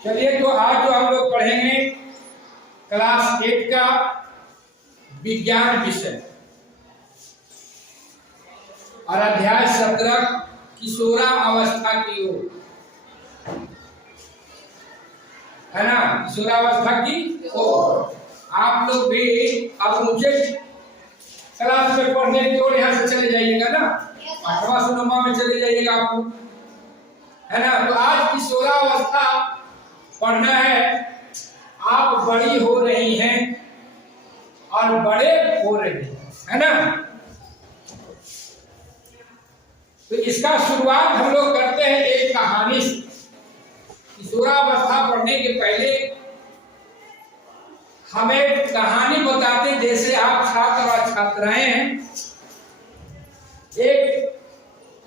चलिए, तो आज जो हम लोग पढ़ेंगे क्लास 8 का विज्ञान विषय और अध्याय 17 किशोरावस्था की ओर, है ना। किशोरावस्था की ओर आप लोग भी अब मुझे क्लास में पढ़ने की ओर यहाँ से चले जाइएगा ना, 8वां से 9वां में चले जाइएगा आप लोग, है ना। तो आज किशोरावस्था पढ़ना है। आप बड़ी हो रही हैं और बड़े हो रहे हैं, है ना। तो इसका शुरुआत हम लोग करते हैं एक कहानी से। किशोरावस्था पढ़ने के पहले हमें कहानी बताते, जैसे आप छात्र और छात्राएं हैं। एक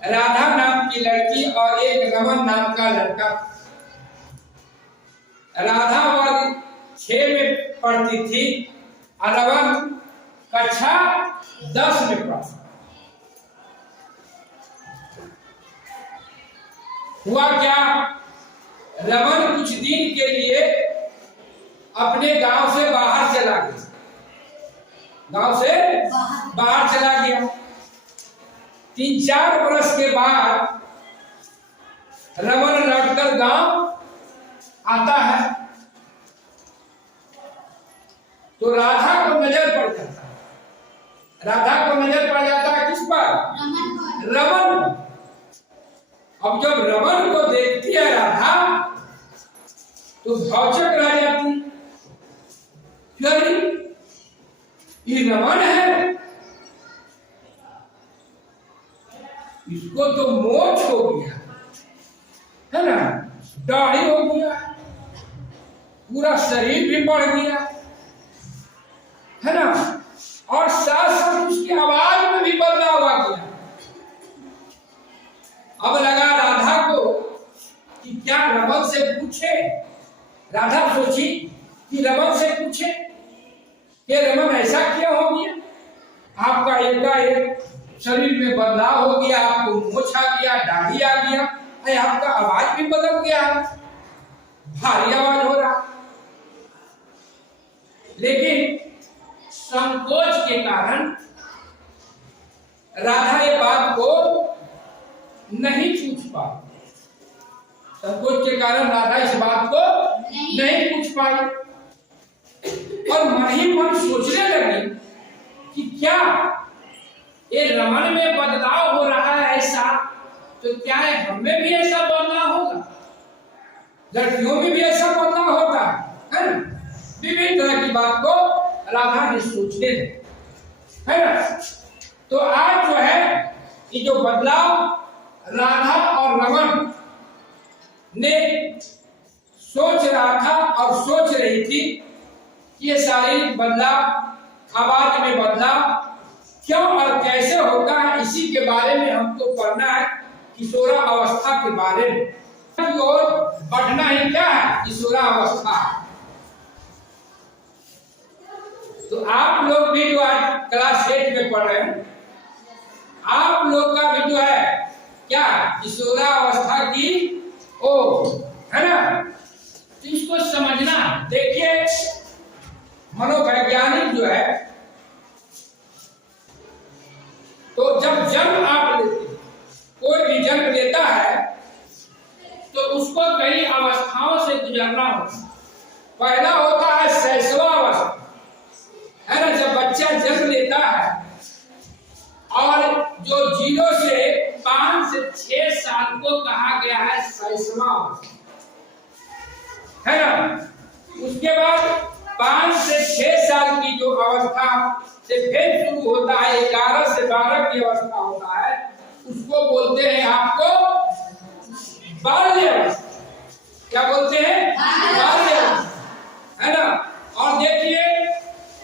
राधा नाम की लड़की और एक रमन नाम का लड़का। राधा वर्ग 6 में पढ़ती थी और रमन कक्षा 10 में पढ़ती। हुआ क्या, रमन कुछ दिन के लिए अपने गांव से बाहर चला गया। गांव से बाहर चला गया। 3-4 वर्ष के बाद रमन लौटकर गांव आता है तो राधा को नजर पड़ जाता है। राधा को नजर पड़ जाता है किस पर? रमन। अब जब रमन को देखती है राधा तो भौचक रह जाती। फिर ये रमन है, इसको तो मोछ हो गया, है ना, दाढ़ी हो गया, पूरा शरीर भी बढ़ गया, है ना, और साथ साथ उसकी आवाज में भी बदलाव आ गया। अब लगा राधा को कि क्या रमन से पूछे। राधा सोची कि रमन से पूछे कि रमन ऐसा क्यों हो गया, आपका एकाएक शरीर में बदलाव हो गया, आपको मोछ आ गया, दाढ़ी आ गया, आपका आवाज भी बदल गया, भारी आवाज हो रहा। लेकिन संकोच के कारण राधा ये बात को नहीं पूछ पाई। संकोच के कारण राधा इस बात को नहीं पूछ पाई और मन ही मन सोचने लगी कि क्या ये रमन में बदलाव हो रहा है ऐसा, तो क्या है हमें भी ऐसा बदलाव होगा, लड़कियों में भी ऐसा बदलाव होता है ना। विभिन्न तरह की बात को राधा ने सोचने लगी, है ना। तो आज जो है ये जो बदलाव राधा और रमन ने सोच रहा था और सोच रही थी कि ये शारीरिक बदलाव, आवाज में बदलाव क्यों और कैसे होता है, इसी के बारे में हमको पढ़ना है। किशोरावस्था के बारे में और बढ़ना ही क्या है, किशोरावस्था। तो आप लोग भी जो आज क्लास 8 में पढ़ रहे हैं, आप लोग का भी जो है क्या किशोरावस्था की ओर, है ना। तो इसको समझना। देखिए, मनोवैज्ञानिक जो है, तो जब जन्म आप लेते, कोई भी जन्म लेता है तो उसको कई अवस्थाओं से गुजरना होता है। पहला होता है शैशवावस्था, है ना, जब बच्चा जन्म लेता है और जो 0 से 5 से 6 साल को कहा गया है शैशवावस्था, है ना। उसके बाद 5 से 6 साल की जो अवस्था से फिर शुरू होता है, 11 से 12 की अवस्था होता है, उसको बोलते हैं आपको बाल्यावस्था। क्या बोलते हैं? बाल्यावस्था, है ना। और देखिए,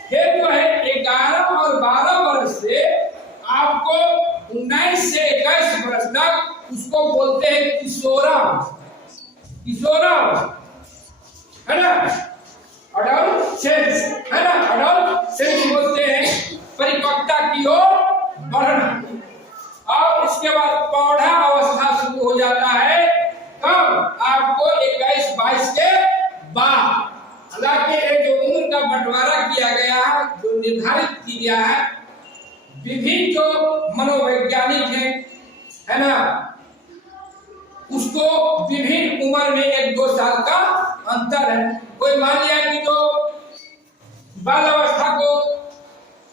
फिर जो है 11 और 12 वर्ष से आपको 19 से 21 वर्ष तक उसको बोलते हैं किशोरावस्था। किशोरावस्था, है ना, एडोलसेंस, है ना, एडोलसेंस बोलते हैं परिपक्वता की ओर बढ़ना। और इसके बाद प्रौढ़ा अवस्था शुरू हो जाता है, कब आपको 21-22 के निर्धारित किया है। विभिन्न जो मनोवैज्ञानिक है ना, उसको विभिन्न उम्र में 1-2 साल का अंतर है। कोई मान लिया कि जो बाल अवस्था को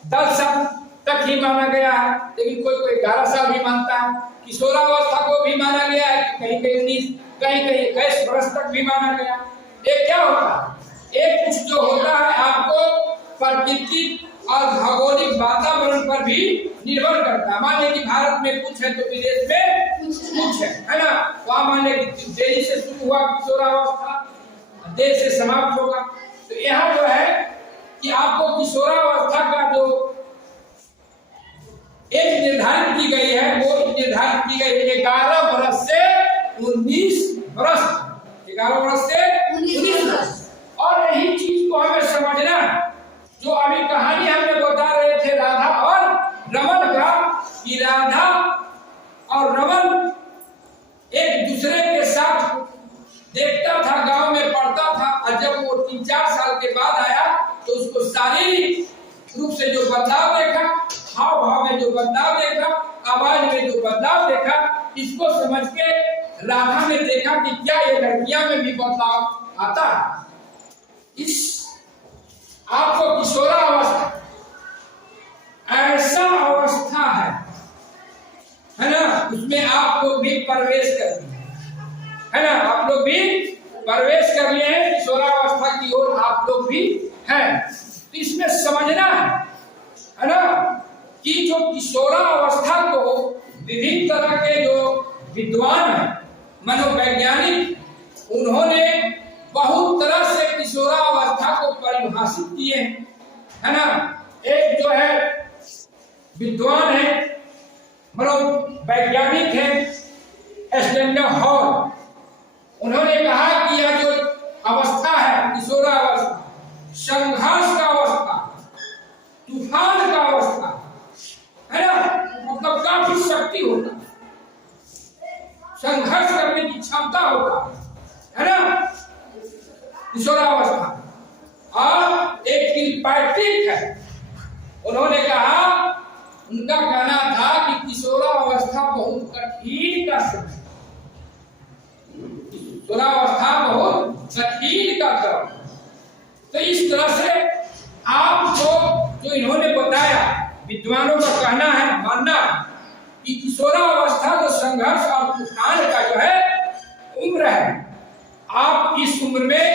10 साल तक ही माना गया है, लेकिन कोई 11 साल भी मानता है। किशोरावस्था को भी माना गया है, कहीं 19, कहीं 21 वर्ष तक भी माना गया। ये क्या होता है? एक कुछ जो होता है आपको प्राकृतिक और भौगोलिक वातावरण पर भी निर्भर करता है। मान लें कि भारत में कुछ है तो विदेश में कुछ है ना। वहाँ मान लें कि देरी से शुरू हुआ किशोरावस्था, देर से समाप्त होगा। तो यहाँ जो है कि आपको किशोरावस्था का जो एज निर्धारित की गई है, वो निर्धारित की गई है 11 वर्ष से 19 वर्ष, 11 वर्ष से 19 वर्ष। और यही चीज को हमें समझना है, जो अभी कहानी हमने बता रहे थे राधा और रमन का, कि राधा और रमन एक दूसरे के साथ देखता था, गांव में पढ़ता था, और जब वो 3-4 साल के बाद आया तो उसको शारीरिक रूप से जो बदलाव देखा, हाव भाव में जो बदलाव देखा, आवाज में जो बदलाव देखा, इसको समझ के राधा ने देखा कि क्या ये लड़कियां में भी बदलाव आता है। इस आपको किशोरावस्था ऐसा अवस्था है ना, उसमें आप लोग भी प्रवेश कर लिए है ना, आप लोग भी प्रवेश कर लिए हैं, किशोरावस्था की ओर आप लोग भी हैं। तो इसमें समझना है ना, कि जो किशोरावस्था को विभिन्न तरह के जो विद्वान हैं, मनोवैज्ञानिक, उन्होंने बहुत तरह से किशोरावस्था को परिभाषित किए हैं, है ना। एक जो है विद्वान है, मनोवैज्ञानिक है, एस्टेंडर हॉल, उन्होंने कहा कि यह जो अवस्था है किशोरावस्था, संघर्ष का अवस्था, तूफान का अवस्था है ना, मतलब काफी शक्ति होता है, संघर्ष करने की क्षमता होता है ना, किशोरावस्था। और एक किलपैट्रिक है, उन्होंने कहा, उनका कहना था कि किशोरावस्था बहुत कठिन का समय, किशोरावस्था बहुत कठिन का क्रम। तो इस तरह से आपको जो इन्होंने बताया, विद्वानों का कहना है, मानना है कि किशोरावस्था जो संघर्ष और तूफान का जो है उम्र है, आप इस उम्र में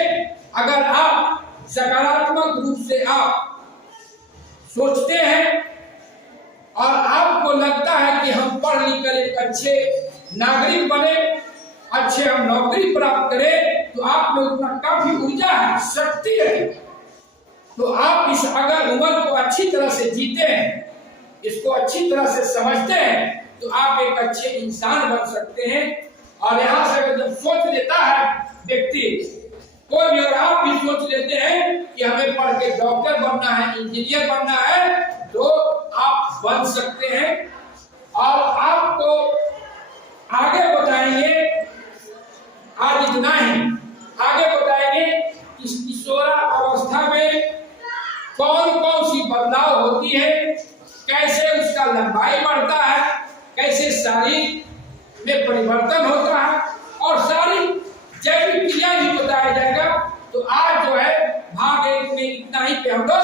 अगर आप सकारात्मक रूप से आप सोचते हैं और आपको लगता है कि हम पढ़ लिख कर एक अच्छे नागरिक बने, अच्छे हम नौकरी प्राप्त करें, तो आप लोगों का काफी ऊर्जा है, शक्ति है, तो आप इस अगर उम्र को अच्छी तरह से जीते हैं, इसको अच्छी तरह से समझते हैं, तो आप एक अच्छे इंसान बन सकते हैं। और यहाँ से अगर जब सोच लेता है व्यक्ति, कोई भी, और आप भी सोच लेते हैं कि हमें पढ़ के डॉक्टर बनना है, इंजीनियर बनना है, तो आप बन सकते हैं। और आपको आगे बताएंगे, आज इतना ही, आगे बताएंगे कि किशोरावस्था में कौन कौन सी बदलाव होती है, कैसे उसका लंबाई बढ़ता है, कैसे शरीर में परिवर्तन होता है, और सारी जैविक क्रिया भी बताया जाएगा। तो आज जो है भाग 1 में इतना ही पे हम लोग